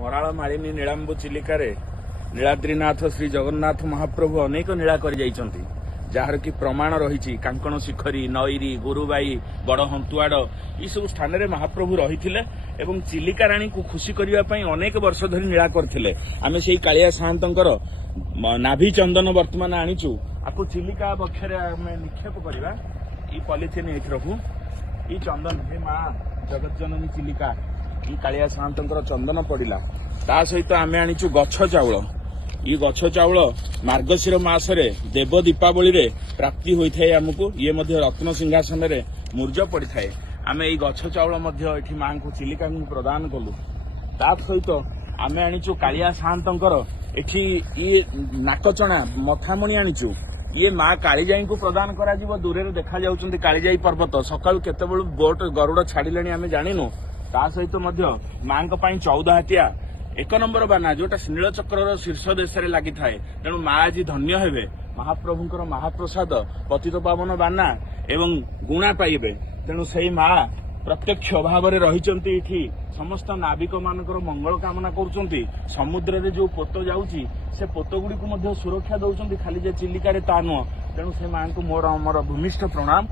Moral Malini नीलांबु चिलिकारे नीलाद्रीनाथ Shri Jagannath महाप्रभु अनेक नीला कर जाइछंती jar की प्रमाण रही कांकण शिखरी नईरी गुरुबाई बड़ हंतुआड़ ये सब स्थान में महाप्रभु रही एवं चिलिका राणी को खुशी करने अनेक वर्ष धरी नीला करते आम से कालिया साहंतर नाभि चंदन वर्तमान आनीचु आपको चिलिका बक्षरे आम निक्षेप करवा पॉलिथिन ये रखू ये चंदन हे माँ जगत जननी चिलिका ये कालिया साहंतर चंदन पड़ा ता सहित आम आनीचु गछ चाउल ये गछ चाउल मार्गशीर मासरे देव दीपावली रे प्राप्ति होता है आमको ये रत्न सिंहासन रे मूर्ज पड़ी थाए आम ये गछ चाउल माँ को चिलिका प्रदान कलु ता सहित आम आनीचु कालिया साहंतर एठी ये नाकचଣା मथामणी आनीचु ये माँ कालीजाई को प्रदान करा दूर से देखा जाउछंती कालीजाई पर्वत सकाळु केतेबेलु बोट गरुड़ छाड़िले आम जानिनु ता सहित माँ 14 हाथिया 1 नंबर बाना जोटा नीलचक्र शीर्ष देश में लगी थाए तेणु माँ आज धन्य हेबे महाप्रभुंकर महाप्रसाद पतित पावन बाना एवं गुणा पाइबे तेणु से माँ प्रत्यक्ष भाव में रही समस्त नाविक मानकर मंगल कामना करुँच समुद्र रे जो पोत जाऊँगी से पोत गुड़ी सुरक्षा दौरान खाली जे चिलिका ता नुह तेणु से माँ को मोर भूमिष्ठ प्रणाम।